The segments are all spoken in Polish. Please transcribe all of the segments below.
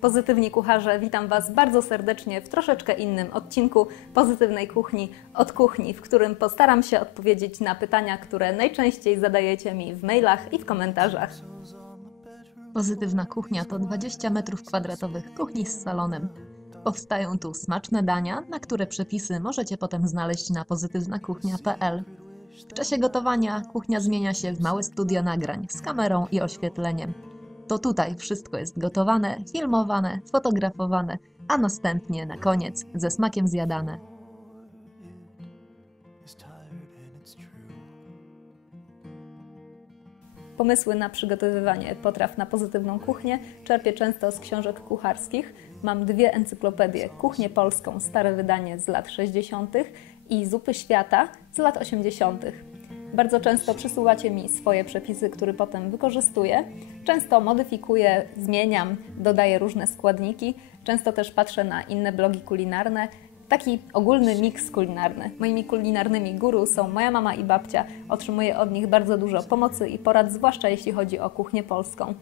Pozytywni kucharze, witam Was bardzo serdecznie w troszeczkę innym odcinku Pozytywnej Kuchni od Kuchni, w którym postaram się odpowiedzieć na pytania, które najczęściej zadajecie mi w mailach i w komentarzach. Pozytywna kuchnia to 20 metrów kwadratowych kuchni z salonem. Powstają tu smaczne dania, na które przepisy możecie potem znaleźć na pozytywnakuchnia.pl. W czasie gotowania kuchnia zmienia się w małe studio nagrań z kamerą i oświetleniem. To tutaj wszystko jest gotowane, filmowane, fotografowane, a następnie na koniec ze smakiem zjadane. Pomysły na przygotowywanie potraw na pozytywną kuchnię czerpię często z książek kucharskich. Mam dwie encyklopedie: Kuchnię Polską, stare wydanie z lat 60. i Zupy Świata z lat 80. Bardzo często przysuwacie mi swoje przepisy, które potem wykorzystuję. Często modyfikuję, zmieniam, dodaję różne składniki. Często też patrzę na inne blogi kulinarne. Taki ogólny miks kulinarny. Moimi kulinarnymi guru są moja mama i babcia. Otrzymuję od nich bardzo dużo pomocy i porad, zwłaszcza jeśli chodzi o kuchnię polską.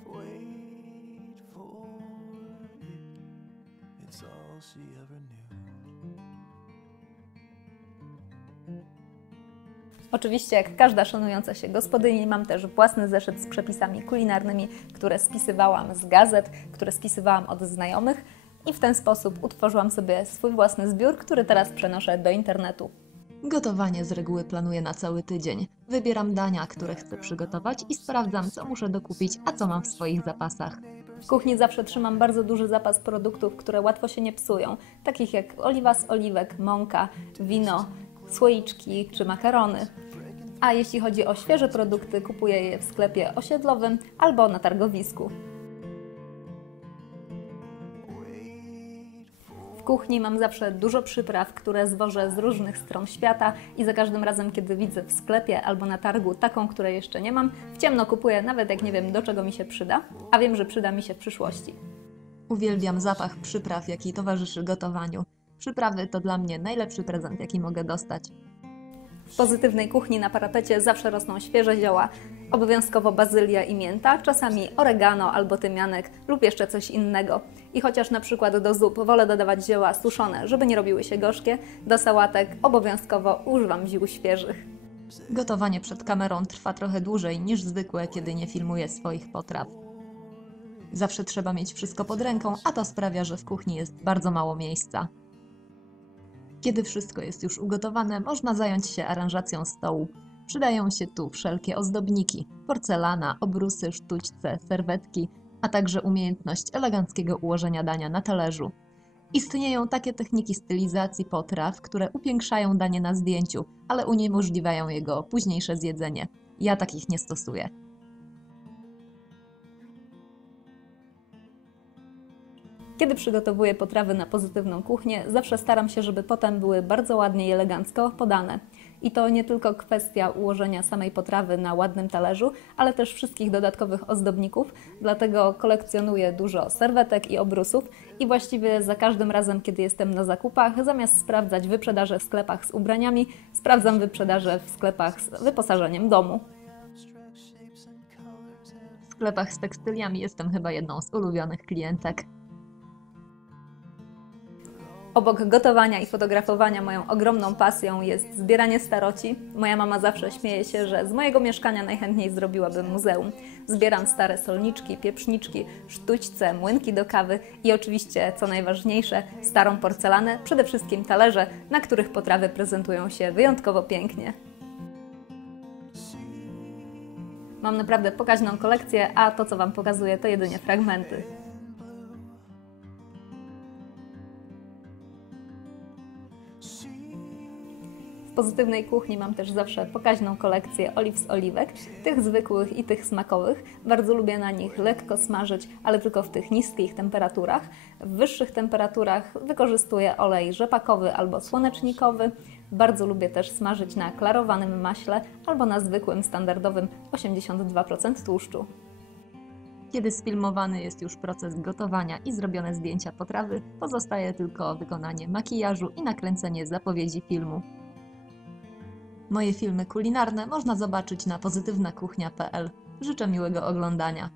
Oczywiście, jak każda szanująca się gospodyni, mam też własny zeszyt z przepisami kulinarnymi, które spisywałam z gazet, które spisywałam od znajomych i w ten sposób utworzyłam sobie swój własny zbiór, który teraz przenoszę do internetu. Gotowanie z reguły planuję na cały tydzień. Wybieram dania, które chcę przygotować i sprawdzam, co muszę dokupić, a co mam w swoich zapasach. W kuchni zawsze trzymam bardzo duży zapas produktów, które łatwo się nie psują, takich jak oliwa z oliwek, mąka, wino, słoiczki czy makarony. A jeśli chodzi o świeże produkty, kupuję je w sklepie osiedlowym albo na targowisku. W kuchni mam zawsze dużo przypraw, które zwożę z różnych stron świata i za każdym razem, kiedy widzę w sklepie albo na targu taką, której jeszcze nie mam, w ciemno kupuję, nawet jak nie wiem do czego mi się przyda, a wiem, że przyda mi się w przyszłości. Uwielbiam zapach przypraw, jaki towarzyszy gotowaniu. Przyprawy to dla mnie najlepszy prezent, jaki mogę dostać. W pozytywnej kuchni na parapecie zawsze rosną świeże zioła, obowiązkowo bazylia i mięta, czasami oregano albo tymianek lub jeszcze coś innego. I chociaż na przykład do zup wolę dodawać zioła suszone, żeby nie robiły się gorzkie, do sałatek obowiązkowo używam ziół świeżych. Gotowanie przed kamerą trwa trochę dłużej niż zwykłe, kiedy nie filmuję swoich potraw. Zawsze trzeba mieć wszystko pod ręką, a to sprawia, że w kuchni jest bardzo mało miejsca. Kiedy wszystko jest już ugotowane, można zająć się aranżacją stołu. Przydają się tu wszelkie ozdobniki, porcelana, obrusy, sztućce, serwetki, a także umiejętność eleganckiego ułożenia dania na talerzu. Istnieją takie techniki stylizacji potraw, które upiększają danie na zdjęciu, ale uniemożliwiają jego późniejsze zjedzenie. Ja takich nie stosuję. Kiedy przygotowuję potrawy na pozytywną kuchnię, zawsze staram się, żeby potem były bardzo ładnie i elegancko podane. I to nie tylko kwestia ułożenia samej potrawy na ładnym talerzu, ale też wszystkich dodatkowych ozdobników, dlatego kolekcjonuję dużo serwetek i obrusów i właściwie za każdym razem, kiedy jestem na zakupach, zamiast sprawdzać wyprzedaże w sklepach z ubraniami, sprawdzam wyprzedaże w sklepach z wyposażeniem domu. W sklepach z tekstyliami jestem chyba jedną z ulubionych klientek. Obok gotowania i fotografowania moją ogromną pasją jest zbieranie staroci. Moja mama zawsze śmieje się, że z mojego mieszkania najchętniej zrobiłabym muzeum. Zbieram stare solniczki, pieprzniczki, sztućce, młynki do kawy i oczywiście, co najważniejsze, starą porcelanę, przede wszystkim talerze, na których potrawy prezentują się wyjątkowo pięknie. Mam naprawdę pokaźną kolekcję, a to, co Wam pokazuję, to jedynie fragmenty. W pozytywnej kuchni mam też zawsze pokaźną kolekcję oliw z oliwek, tych zwykłych i tych smakowych. Bardzo lubię na nich lekko smażyć, ale tylko w tych niskich temperaturach. W wyższych temperaturach wykorzystuję olej rzepakowy albo słonecznikowy. Bardzo lubię też smażyć na klarowanym maśle albo na zwykłym, standardowym 82% tłuszczu. Kiedy sfilmowany jest już proces gotowania i zrobione zdjęcia potrawy, pozostaje tylko wykonanie makijażu i nakręcenie zapowiedzi filmu. Moje filmy kulinarne można zobaczyć na pozytywnakuchnia.pl. Życzę miłego oglądania.